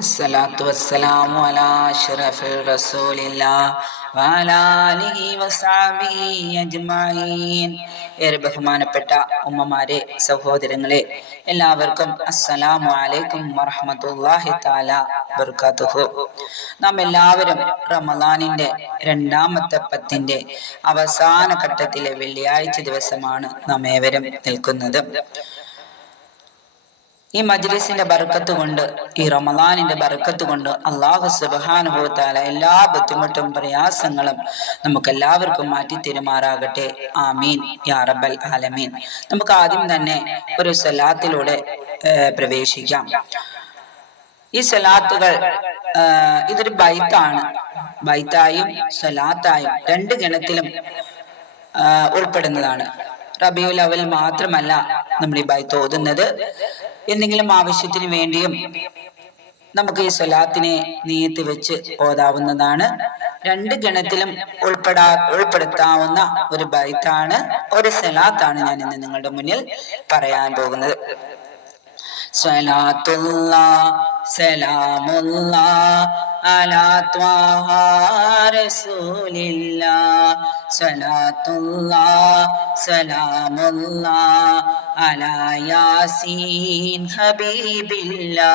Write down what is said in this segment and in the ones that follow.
الصلاة والسلام على أشرف رسول الله وعلى آله وصحبه أجمعين ഏറെ ബഹുമാനപ്പെട്ട ഉമ്മമാരെ സഹോദരങ്ങളെ എല്ലാവർക്കും അസ്സലാമു അലൈക്കും വറഹ്മത്തുള്ളാഹി തആല ബർക്കാത്തുഹു നാം എല്ലാവരും റമദാനിന്റെ രണ്ടാമത്തെ പത്തിന്റെ അവസാന ഘട്ടത്തിലെ വെള്ളിയാഴ്ച ദിവസമാണ് നാം ഏവരും നിൽക്കുന്നത് ഈ മജ്ലിസിന്റെ ബർക്കത്ത് കൊണ്ട് ഈ റമദാനിന്റെ ബർക്കത്ത് കൊണ്ട് അള്ളാഹു സുബാനുഭവത്താല എല്ലാ ബുദ്ധിമുട്ടും പ്രയാസങ്ങളും നമുക്ക് എല്ലാവർക്കും മാറ്റി തെരുമാറാകട്ടെ ആമീൻ. യാ ആലമീൻ. നമുക്ക് ആദ്യം തന്നെ ഒരു സലാത്തിലൂടെ പ്രവേശിക്കാം. ഈ സലാത്തുകൾ ഇതൊരു ബൈത്താണ്. ബൈത്തായും സലാത്തായും രണ്ട് ഗണത്തിലും ഉൾപ്പെടുന്നതാണ്. റബിയുൽ അവൽ മാത്രമല്ല നമ്മൾ ഈ ബൈത്ത് ഓതുന്നത്. എന്തെങ്കിലും ആവശ്യത്തിന് വേണ്ടിയും നമുക്ക് ഈ സ്വലാത്തിനെ നീയത്ത് വെച്ച് ഓതാവുന്നതാണ്. രണ്ട് ഗണത്തിലും ഉൾപ്പെടാ ഉൾപ്പെടുത്താവുന്ന ഒരു ബൈത്താണ് ഒരു സലാത്താണ് ഞാൻ ഇന്ന് നിങ്ങളുടെ മുന്നിൽ പറയാൻ പോകുന്നത്. സലാത്തുള്ള സലാമുള്ള അലാ റസൂലില്ല. സ്വലാത്തുള്ള സലാമുള്ള അലാ യാസീൻ ഹബീബില്ലാ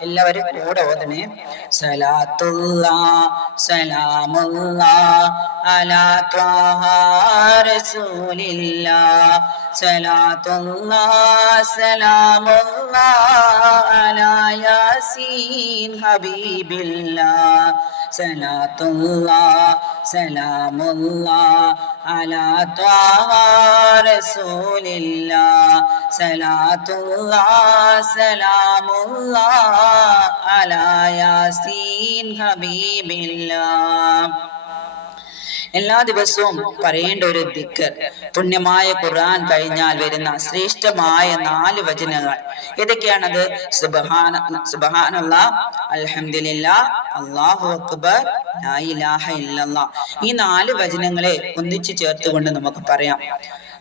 എല്ലാവരും കൂടെ ഓതണേ. സലാത്തുള്ള സലാമുള്ള അലാ ത്വാഹ റസൂലില്ലാ സലാത്തുല്ലാ സലാമുള്ള അലാ യാസീൻ ഹബീബില്ലാ സലാത്തുള്ള സലാമുള്ള അലാ റസൂലില്ല. സലാത്തുള്ള സലാമുള്ള അലാ യാസീൻ ഹബീബില്ല. എല്ലാ ദിവസവും പറയേണ്ട ഒരു ദിക്കർ. പുണ്യമായ ഖുർആൻ കഴിഞ്ഞാൽ വരുന്ന ശ്രേഷ്ഠമായ നാല് വചനങ്ങൾ. ഏതൊക്കെയാണത്? സുബഹാന അല്ലാഹു അക്ബർ ഈ നാല് വചനങ്ങളെ ഒന്നിച്ചു ചേർത്തുകൊണ്ട് നമുക്ക് പറയാം.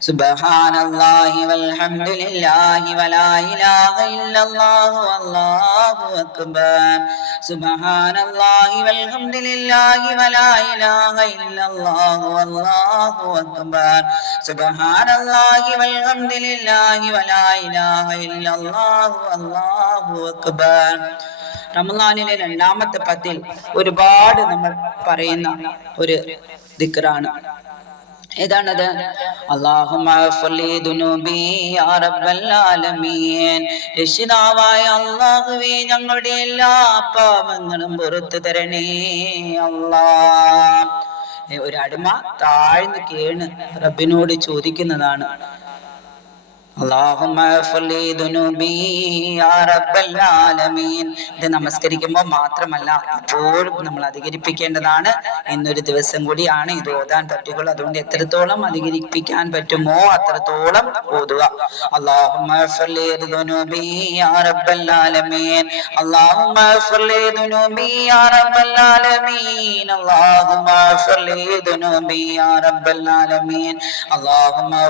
സുബ്ഹാനല്ലാഹി വൽഹംദുലില്ലാഹി വലാ ഇലാഹ ഇല്ലല്ലാഹു അല്ലാഹു إله സുബ്ഹാനല്ലാഹി വൽഹംദുലില്ലാഹി വലാ ഇലാഹ ഇല്ലല്ലാഹു അല്ലാഹു والحمد സുബ്ഹാനല്ലാഹി വൽഹംദുലില്ലാഹി വലാ ഇലാഹ ഇല്ലല്ലാഹു അല്ലാഹു أكبر റമദാനിലെ രണ്ടാമത്തെ പത്തിൽ ഒരുപാട് നമ്മൾ പറയുന്ന ഒരു ദിക്റാണ്. ഏതാണത്? രക്ഷിതാവായ ഞങ്ങളുടെ എല്ലാ പാപങ്ങളും പുറത്തു തരണേ അള്ളാ ഒരു അടിമ താഴ്ന്നു കേണ് റബ്ബിനോട് ചോദിക്കുന്നതാണ്. ഇത് നമസ്കരിക്കുമ്പോൾ മാത്രമല്ല എപ്പോഴും നമ്മൾ അധികരിപ്പിക്കേണ്ടതാണ്. ഇന്നൊരു ദിവസം കൂടിയാണ് ഇത് ഓതാൻ പറ്റുകയുള്ളൂ അതുകൊണ്ട് എത്രത്തോളം അധികരിപ്പിക്കാൻ പറ്റുമോ അത്രത്തോളം ഓതുക. അള്ളാഹുമ്മ അള്ളാഹുമ്മ അള്ളാഹുമ്മ അള്ളാഹുമ്മ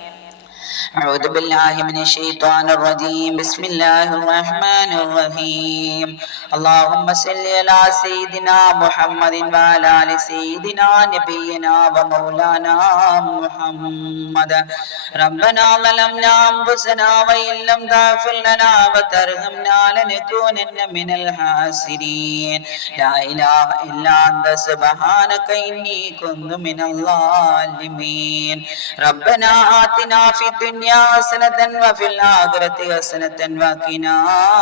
أعوذ بالله من الشيطان الرجيم بسم الله الرحمن الرحيم اللهم صل على سيدنا محمد وعلى آل سيدنا نبينا ومولانا محمد ربنا ظلمنا أنفسنا وإن لم تغفر لنا وترحمنا لنكونن من الخاسرين لا إله إلا أنت سبحانك إني كنت من الظالمين ربنا آتنا في الدنيا حسنة وفي الآخرة حسنة وقنا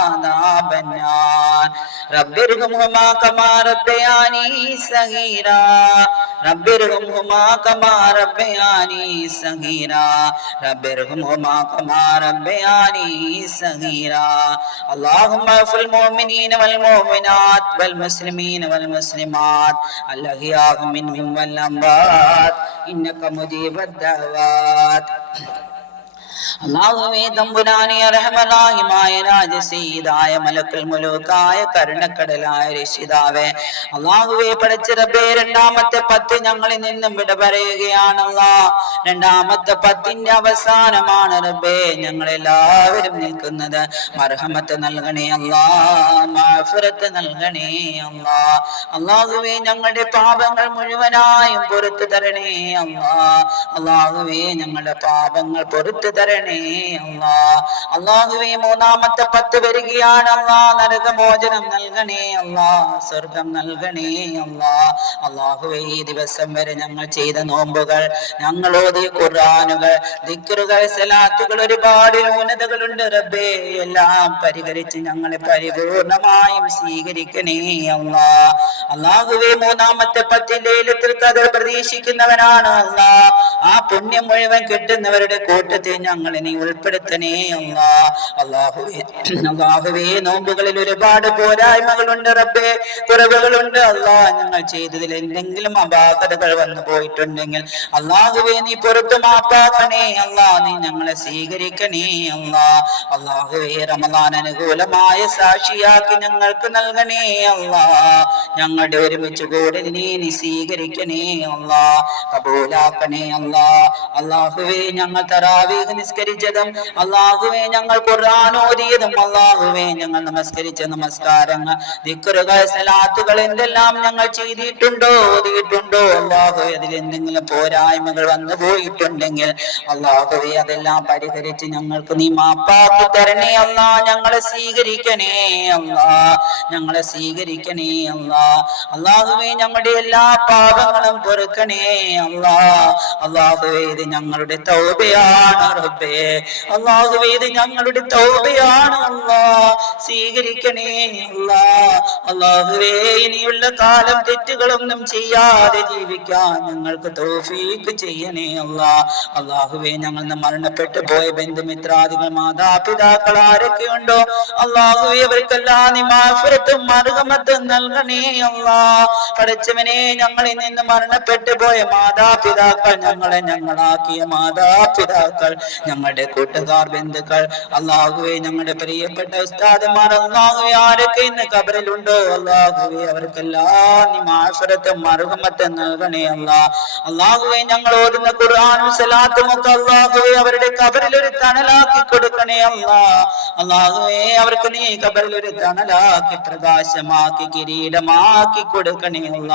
عذاب النار رب ارحمهما كما ربياني صغيرا رب ارحمهما كما ربياني صغيرا رب ارحمهما كما ربياني صغيرا اللهم اغفر المؤمنين والمؤمنات والمسلمين والمسلمات الأحياء منهم والأموات إنك مجيب الدعوات അള്ളാഹുവേ തമ്പുരാനെ റഹ്മനാഹിമായ രാജസീതായ മലക്കൽ മുലൂക്കായ കരുണക്കടലായ രക്ഷിതാവേ. പഠിച്ച റബ്ബേ രണ്ടാമത്തെ പത്ത് ഞങ്ങളിൽ നിന്നും വിട പറയുകയാണല്ലോ. രണ്ടാമത്തെ പത്തിന്റെ അവസാനമാണ് റബ്ബേ ഞങ്ങളെല്ലാവരും നിൽക്കുന്നത്. മർഹമത്ത് നൽകണേ അല്ലാ മാഫിറത്ത് നൽകണേ അല്ലാ. അള്ളാഹുവേ ഞങ്ങളുടെ പാപങ്ങൾ മുഴുവനായും പുറത്തു തരണേ അല്ലാ. അള്ളാഹുവേ ഞങ്ങളുടെ പാപങ്ങൾ പുറത്തു തരണേ അല്ലാ. അള്ളാഹുവേ മൂന്നാമത്തെ പത്ത് വരികയാണ് അല്ലാ. നരകമോചനം നൽകണേ അല്ലാ. സ്വർഗം നൽകണേ അല്ലാ. അള്ളാഹുവേ ഈ ദിവസം വരെ ഞങ്ങൾ ചെയ്ത നോമ്പുകൾ ഞങ്ങൾ ഖുർആാനുകൾ ദിക്കറുകൾ സലാത്തുകൾ ഒരുപാട് ന്യൂനതകളുണ്ട് റബ്ബേ. എല്ലാം പരിഹരിച്ച് ഞങ്ങളെ പരിപൂർണമായും സ്വീകരിക്കണേ അല്ലാ. അള്ളാഹുവേ മൂന്നാമത്തെ പത്തിന്റെ ലേലത്തിൽ കഥ പ്രതീക്ഷിക്കുന്നവനാണ് അല്ലാ. ആ പുണ്യം മുഴുവൻ കിട്ടുന്നവരുടെ കൂട്ടത്തിൽ ഞങ്ങളെ നീ ഉൾപ്പെടുത്തണേ അല്ലാ. അള്ളാഹുവേ അള്ളാഹുവേ നോമ്പുകളിൽ ഒരുപാട് പോരായ്മകളുണ്ട് റബ്ബേ. കുറവുകളുണ്ട് അല്ലാ. ഞങ്ങൾ ചെയ്തതിൽ എന്തെങ്കിലും അപാകതകൾ വന്നു പോയിട്ടുണ്ടെങ്കിൽ അള്ളാഹുവേ നീ പുറത്തു മാപ്പാക്കണേ അല്ലാ. നീ ഞങ്ങളെ സ്വീകരിക്കണേ അല്ലാ. അള്ളാഹുവേ റമദാൻ അനുകൂലമായ സാക്ഷിയാക്കി ഞങ്ങൾക്ക് നൽകണേ അല്ലാ. ഞങ്ങളുടെ ഒരുമിച്ച് കൂടെ നീ നീ സ്വീകരിക്കണേ അല്ലാ. കബൂലാക്കണേ അല്ലാ. അള്ളാഹുവേ ഞങ്ങൾ തറാവീഹ് നിസ്കരിച്ചതും അള്ളാഹുവേ ഞങ്ങൾ ഖുർആൻ ഓതിയതും അള്ളാഹുവേ ഞങ്ങൾ നമസ്കരിച്ച നമസ്കാരങ്ങൾ ദിക്കറുകൾ സലാത്തുകൾ എന്തെല്ലാം ഞങ്ങൾ ചെയ്തിട്ടുണ്ടോ ഓതിയിട്ടുണ്ടോ? അള്ളാഹു അതിൽ എന്തെങ്കിലും പോരായ്മകൾ വന്നു പോയിട്ടുണ്ടെങ്കിൽ അള്ളാഹുവേ അതെല്ലാം പരിഹരിച്ച് ഞങ്ങൾക്ക് നീ മാപ്പാക്കി തരണേ അല്ലാ ഞങ്ങളെ സ്വീകരിക്കണേ അല്ലാ ഞങ്ങളെ സ്വീകരിക്കണേ അല്ലാ അള്ളാഹുവേ ഞങ്ങളുടെ എല്ലാ പാപങ്ങളും പൊറുക്കണേ അല്ലാ അള്ളാഹുവേ ഇത് ഞങ്ങളുടെ തൗബയാണ് റബ്ബേ അള്ളാഹുവേ ഇത് ഞങ്ങളുടെ തൗബയാണ് അല്ലാ സ്വീകരിക്കണേ അല്ലാ അള്ളാഹുവേ ഇനിയുള്ള കാലം തെറ്റുകളൊന്നും ചെയ്യാതെ ജീവിക്കാൻ ഞങ്ങൾക്ക് തോഫീക്ക് ചെയ്യണേ അല്ലാ അള്ളാഹുവേ ഞങ്ങൾ മരണപ്പെട്ടു പോയ ബന്ധുമിത്രാദികൾ മാതാപിതാക്കൾ ആരൊക്കെ ഉണ്ടോ അള്ളാഹുവേ അവർക്കെല്ലാം നീ മറുകമത്തും നൽകണേ അല്ലാ പഠിച്ചവനെ ഞങ്ങളിൽ നിന്ന് മരണപ്പെട്ടു പോയ മാതാപിതാക്കൾ ഞങ്ങളെ ഞങ്ങളാക്കിയ മാതാപിതാക്കൾ ഞങ്ങളുടെ കൂട്ടുകാർ ബന്ധുക്കൾ. അള്ളാഹുവെ ഞങ്ങളുടെ പ്രിയപ്പെട്ട ഉസ്താദന്മാർ അള്ളാഹുവെ ആരൊക്കെ ഇന്ന് കബറിലുണ്ടോ അള്ളാഹുവെ അവർക്കെല്ലാം നീ മാഫിറത്തും മറുകമത്തും നൽകണേ അല്ല. അള്ളാഹുവെ ഞങ്ങൾ ഓടുന്ന ഖുർആാനും സലാത്തും ഒക്കെ അള്ളാഹുവെ അവരുടെ കബറിൽ ഒരു തണലാക്കി കൊടുക്കണേ അല്ല. അള്ളാഹുവെ അവർക്ക് നീ കബറിൽ ഒരു തണലാക്കി പ്രകാശമാക്കി കിരീടമാക്കി കൊടുക്കണേ അല്ല.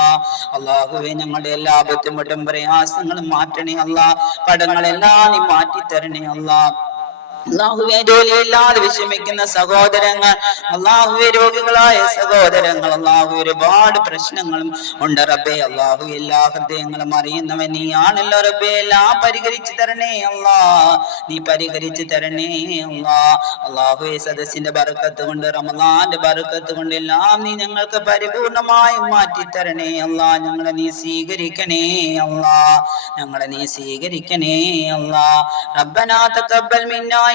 അള്ളാഹുവെ ഞങ്ങളുടെ എല്ലാ ബുദ്ധിമുട്ടും പ്രയാസങ്ങളും മാറ്റണേ അല്ല. കടങ്ങളെല്ലാം നീ മാറ്റി തരണേ അല്ലാ. അള്ളാഹുവെ ജോലിയില്ലാതെ വിഷമിക്കുന്ന സഹോദരങ്ങൾ അള്ളാഹുവെ രോഗികളായ സഹോദരങ്ങൾ അള്ളാഹു ഒരുപാട് പ്രശ്നങ്ങളും ഉണ്ട് റബ്ബേ. അള്ളാഹു എല്ലാ ഹൃദയങ്ങളും അറിയുന്നവൻ നീ ആണല്ലോ റബ്ബേ. എല്ലാം പരിഹരിച്ചു തരണേ അള്ളാ. നീ പരിഹരിച്ചു തരണേ അള്ളാ. അള്ളാഹു സദസ്സിന്റെ ബർക്കത്ത് കൊണ്ട് റമദാന്റെ ബർക്കത്ത് കൊണ്ട് എല്ലാം നീ ഞങ്ങൾക്ക് പരിപൂർണമായും മാറ്റി തരണേ അള്ളാ. ഞങ്ങളെ നീ സ്വീകരിക്കണേ അള്ളാ. ഞങ്ങളെ നീ സ്വീകരിക്കണേ അള്ളാ. റബ്ബനാ തഖബ്ബൽ മിന്നാ